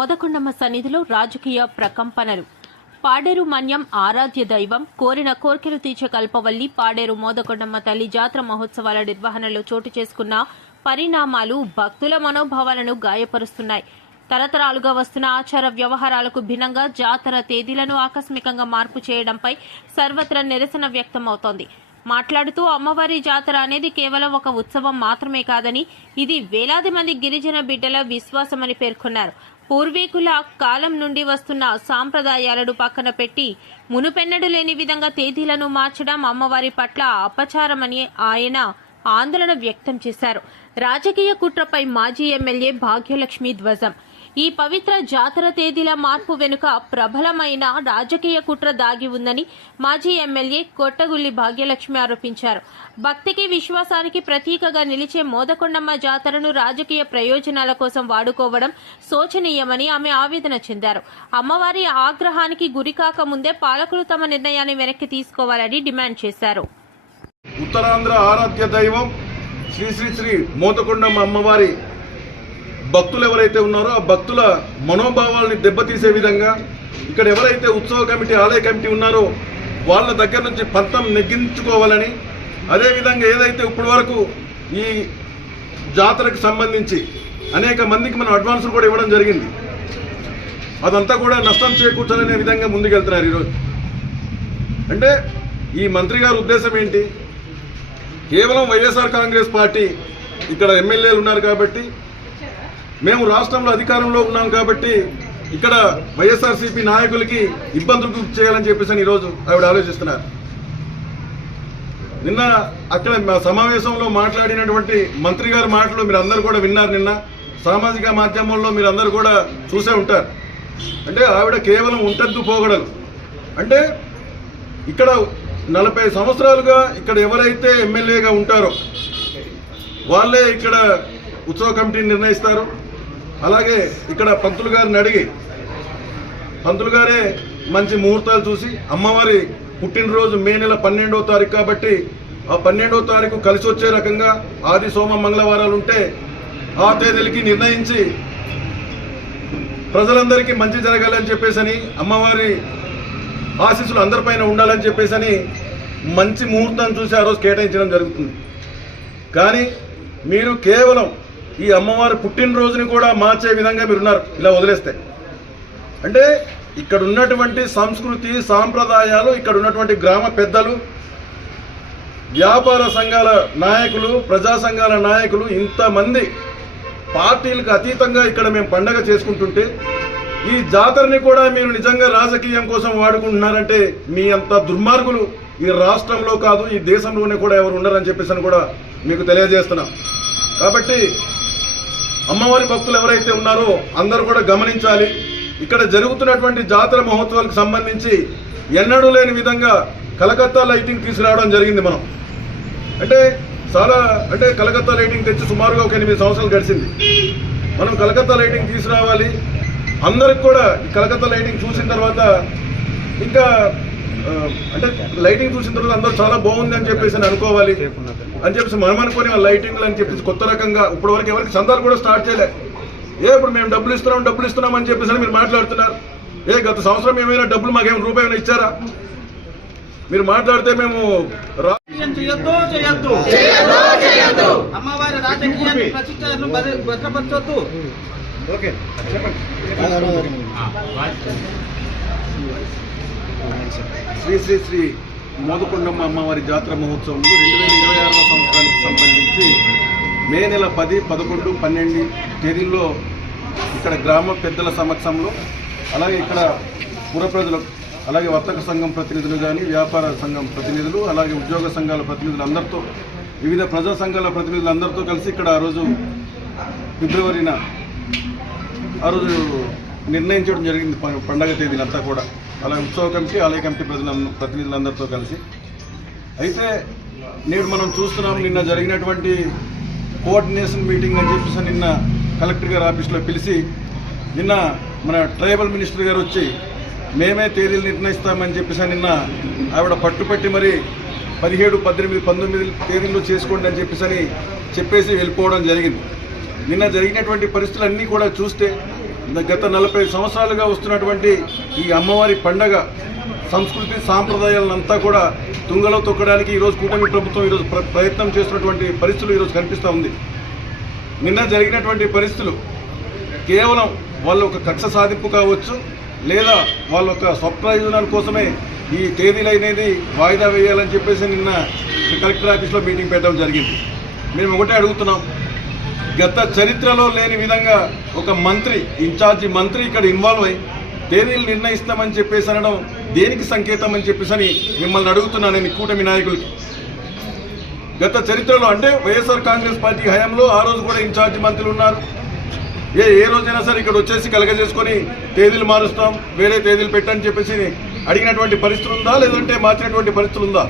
మోదకొండమ్మ సన్నిధిలో రాజకీయ ప్రకంపనలు. పాడేరు మన్యం ఆరాధ్య దైవం, కోరిన కోర్కెలు తీర్చే కల్పవల్లి పాడేరు మోదకొండమ్మ తల్లి జాతర మహోత్సవాల నిర్వహణలో చోటు చేసుకున్న పరిణామాలు భక్తుల మనోభావాలను గాయపరుస్తున్నాయి. తరతరాలుగా వస్తున్న ఆచార వ్యవహారాలకు భిన్నంగా జాతర తేదీలను ఆకస్మికంగా మార్పు చేయడంపై సర్వత్రా నిరసన వ్యక్తమవుతోంది. మాట్లాడుతూ అమ్మవారి జాతర అనేది కేవలం ఒక ఉత్సవం మాత్రమే కాదని, ఇది వేలాది మంది గిరిజన బిడ్డల విశ్వాసమని పేర్కొన్నారు. పూర్వీకుల కాలం నుండి వస్తున్న సాంప్రదాయాలను పక్కన పెట్టి మునుపెన్నడూ లేని విధంగా తేదీలను మార్చడం అమ్మవారి పట్ల అపచారమని ఆయన ఆందోళన వ్యక్తం చేశారు. రాజకీయ కుట్రపై మాజీ ఎమ్మెల్యే భాగ్యలక్ష్మి ధ్వజం. ఈ పవిత్ర జాతర తేదీల మార్పు వెనుక ప్రబలమైన రాజకీయ కుట్ర దాగి ఉందని మాజీ ఎమ్మెల్యే కొట్టగుల్లి భాగ్యలక్ష్మి ఆరోపించారు. భక్తికి విశ్వాసానికి ప్రతీకగా నిలిచే మోదకొండమ్మ జాతరను రాజకీయ ప్రయోజనాల కోసం వాడుకోవడం శోచనీయమని ఆమె ఆవేదన చెందారు. అమ్మవారి ఆగ్రహానికి గురికాక ముందే పాలకులు తమ నిర్ణయాన్ని వెనక్కి తీసుకోవాలని డిమాండ్ చేశారు. ఉత్తరాంధ్ర ఆరాధ్య దైవం శ్రీ శ్రీ శ్రీ మోదకొండమ్మ అమ్మవారి భక్తులు ఎవరైతే ఉన్నారో ఆ భక్తుల మనోభావాల్ని దెబ్బతీసే విధంగా ఇక్కడ ఎవరైతే ఉత్సవ కమిటీ ఆలయ కమిటీ ఉన్నారో వాళ్ళ దగ్గర నుంచి పంతం నెగ్గించుకోవాలని, అదేవిధంగా ఏదైతే ఇప్పటి వరకు ఈ జాతరకు సంబంధించి అనేక మందికి మనం అడ్వాన్సులు కూడా ఇవ్వడం జరిగింది, అదంతా కూడా నష్టం చేకూర్చాలనే విధంగా ముందుకెళ్తున్నారు ఈరోజు. అంటే ఈ మంత్రి గారి ఉద్దేశం ఏంటి? కేవలం వైఎస్ఆర్ కాంగ్రెస్ పార్టీ ఇక్కడ ఎమ్మెల్యేలు ఉన్నారు కాబట్టి, మేము రాష్ట్రంలో అధికారంలో ఉన్నాం కాబట్టి ఇక్కడ వైఎస్ఆర్సీపీ నాయకులకి ఇబ్బందులు చేయాలని చెప్పేసి ఈరోజు ఆవిడ ఆలోచిస్తున్నారు. నిన్న అక్కడ సమావేశంలో మాట్లాడినటువంటి మంత్రి గారి మాటలు మీరు అందరూ కూడా విన్నారు. నిన్న సామాజిక మాధ్యమంలో మీరు అందరూ కూడా చూసే ఉంటారు. అంటే ఆవిడ కేవలం ఉంటద్దు పోగడలు. అంటే ఇక్కడ 40 సంవత్సరాలుగా ఇక్కడ ఎవరైతే ఎమ్మెల్యేగా ఉంటారో వాళ్ళే ఇక్కడ ఉత్సవ కమిటీని నిర్ణయిస్తారు. అలాగే ఇక్కడ పంతులు గారిని అడిగి పంతులు గారే మంచి ముహూర్తాలు చూసి అమ్మవారి పుట్టినరోజు మే నెల 12వ తారీఖు కాబట్టి ఆ 12వ తారీఖు కలిసి వచ్చే రకంగా ఆది సోమ మంగళవారాలు ఉంటే ఆ తేదీలకి నిర్ణయించి ప్రజలందరికీ మంచి జరగాలని చెప్పేసని, అమ్మవారి ఆశీస్సులు అందరిపైన ఉండాలని చెప్పేసని మంచి ముహూర్తాన్ని చూసి ఆ రోజు కేటాయించడం జరుగుతుంది. కానీ మీరు కేవలం ఈ అమ్మవారి పుట్టినరోజుని కూడా మార్చే విధంగా మీరున్నారు ఇలా వదిలేస్తే. అంటే ఇక్కడ ఉన్నటువంటి సంస్కృతి సాంప్రదాయాలు, ఇక్కడ ఉన్నటువంటి గ్రామ పెద్దలు, వ్యాపార సంఘాల నాయకులు, ప్రజా సంఘాల నాయకులు, ఇంతమంది పార్టీలకు అతీతంగా ఇక్కడ మేము పండగ చేసుకుంటుంటే ఈ జాతరని కూడా మీరు నిజంగా రాజకీయం కోసం వాడుకుంటున్నారంటే మీ అంత దుర్మార్గులు ఈ రాష్ట్రంలో కాదు, ఈ దేశంలోనే కూడా ఎవరు ఉండరని చెప్పేసి కూడా మీకు తెలియజేస్తున్నాం. కాబట్టి అమ్మవారి భక్తులు ఎవరైతే ఉన్నారో అందరూ కూడా గమనించాలి. ఇక్కడ జరుగుతున్నటువంటి జాతర మహోత్సవాలకు సంబంధించి ఎన్నడూ లేని విధంగా కలకత్తా లైటింగ్ తీసుకురావడం జరిగింది. మనం అంటే కలకత్తా లైటింగ్ తెచ్చి సుమారుగా ఒక 8 సంవత్సరాలు గడిచింది. మనం కలకత్తా లైటింగ్ తీసుకురావాలి. అందరికి కూడా కలకత్తా లైటింగ్ చూసిన తర్వాత ఇంకా అంటే లైటింగ్ చూసిన తర్వాత అందరూ చాలా బాగుంది అని చెప్పేసి అనుకోవాలి అని చెప్పేసి మనం అనుకుని ఆ లైటింగ్లు అని చెప్పేసి కొత్త రకంగా ఇప్పటి వరకు ఎవరికి సందాలు కూడా స్టార్ట్ చేయలే. ఇప్పుడు మేము డబ్బులు ఇస్తున్నాం అని చెప్పేసి మీరు మాట్లాడుతున్నారు. గత సంవత్సరం ఏమైనా డబ్బులు మాకేమైనా రూపాయి ఏమైనా ఇచ్చారా? మీరు మాట్లాడితే మేము అమ్మవారి రాజకీయాన్ని ప్రతిష్టను భద్రపరచొద్దు. ఓకే శ్రీ శ్రీ శ్రీ మోదకొండమ్మ అమ్మవారి జాతర మహోత్సవం 2026వ సంవత్సరానికి సంబంధించి మే నెల 10, 11, 12 తేదీల్లో ఇక్కడ గ్రామ పెద్దల సమక్షంలో, అలాగే ఇక్కడ పుర ప్రజలు, అలాగే వర్తక సంఘం ప్రతినిధులు కానీ, వ్యాపార సంఘం ప్రతినిధులు, అలాగే ఉద్యోగ సంఘాల ప్రతినిధులు అందరితో, వివిధ ప్రజా సంఘాల ప్రతినిధులందరితో కలిసి ఇక్కడ ఆ రోజు ఫిబ్రవరిన ఆ రోజు నిర్ణయించడం జరిగింది పండగ తేదీలంతా కూడా. అలాగే ఉత్సవ కమిటీ ఆలయ కమిటీ ప్రతినిధులందరితో కలిసి. అయితే నేడు మనం చూస్తున్నాం, నిన్న జరిగినటువంటి కోఆర్డినేషన్ మీటింగ్ అని చెప్పేసి నిన్న కలెక్టర్ గారి ఆఫీస్లో పిలిచి నిన్న మన ట్రైబల్ మినిస్టర్ గారు వచ్చి మేమే తేదీలు నిర్ణయిస్తామని చెప్పేసి నిన్న ఆవిడ పట్టుపట్టి మరి 17, 18, 19 తేదీల్లో చేసుకోండి అని చెప్పేసి వెళ్ళిపోవడం జరిగింది. నిన్న జరిగినటువంటి పరిస్థితులన్నీ కూడా చూస్తే గత 40 సంవత్సరాలుగా వస్తున్నటువంటి ఈ అమ్మవారి పండగ సంస్కృతి సాంప్రదాయాలంతా కూడా తుంగలో తొక్కడానికి ఈరోజు కూటమి ప్రభుత్వం ఈరోజు ప్రయత్నం చేస్తున్నటువంటి పరిస్థితులు ఈరోజు కనిపిస్తూ ఉంది. నిన్న జరిగినటువంటి పరిస్థితులు కేవలం వాళ్ళ ఒక కక్ష సాధింపు కావచ్చు, లేదా వాళ్ళ ఒక స్వప్రయోజనాల కోసమే ఈ తేదీలు అనేది వాయిదా వేయాలని చెప్పేసి నిన్న కలెక్టర్ ఆఫీస్లో మీటింగ్ పెట్టడం జరిగింది. మేము ఒకటే అడుగుతున్నాం, గత చరిత్రలో లేని విధంగా ఒక మంత్రి, ఇన్ఛార్జి మంత్రి ఇక్కడ ఇన్వాల్వ్ అయ్యి తేదీలు నిర్ణయిస్తామని చెప్పేసి అనడం దేనికి సంకేతం అని చెప్పేసి మిమ్మల్ని అడుగుతున్నాను నేను కూటమి నాయకులకి. గత చరిత్రలో అంటే వైఎస్ఆర్ కాంగ్రెస్ పార్టీ హయాంలో ఆ రోజు కూడా ఇన్ఛార్జి మంత్రులు ఉన్నారు. ఏ రోజైనా సరే ఇక్కడ వచ్చేసి కలగజేసుకొని తేదీలు మారుస్తాం, వేరే తేదీలు పెట్టని చెప్పేసి అడిగినటువంటి పరిస్థితులు ఉందా, లేదంటే మార్చినటువంటి పరిస్థితులు ఉందా?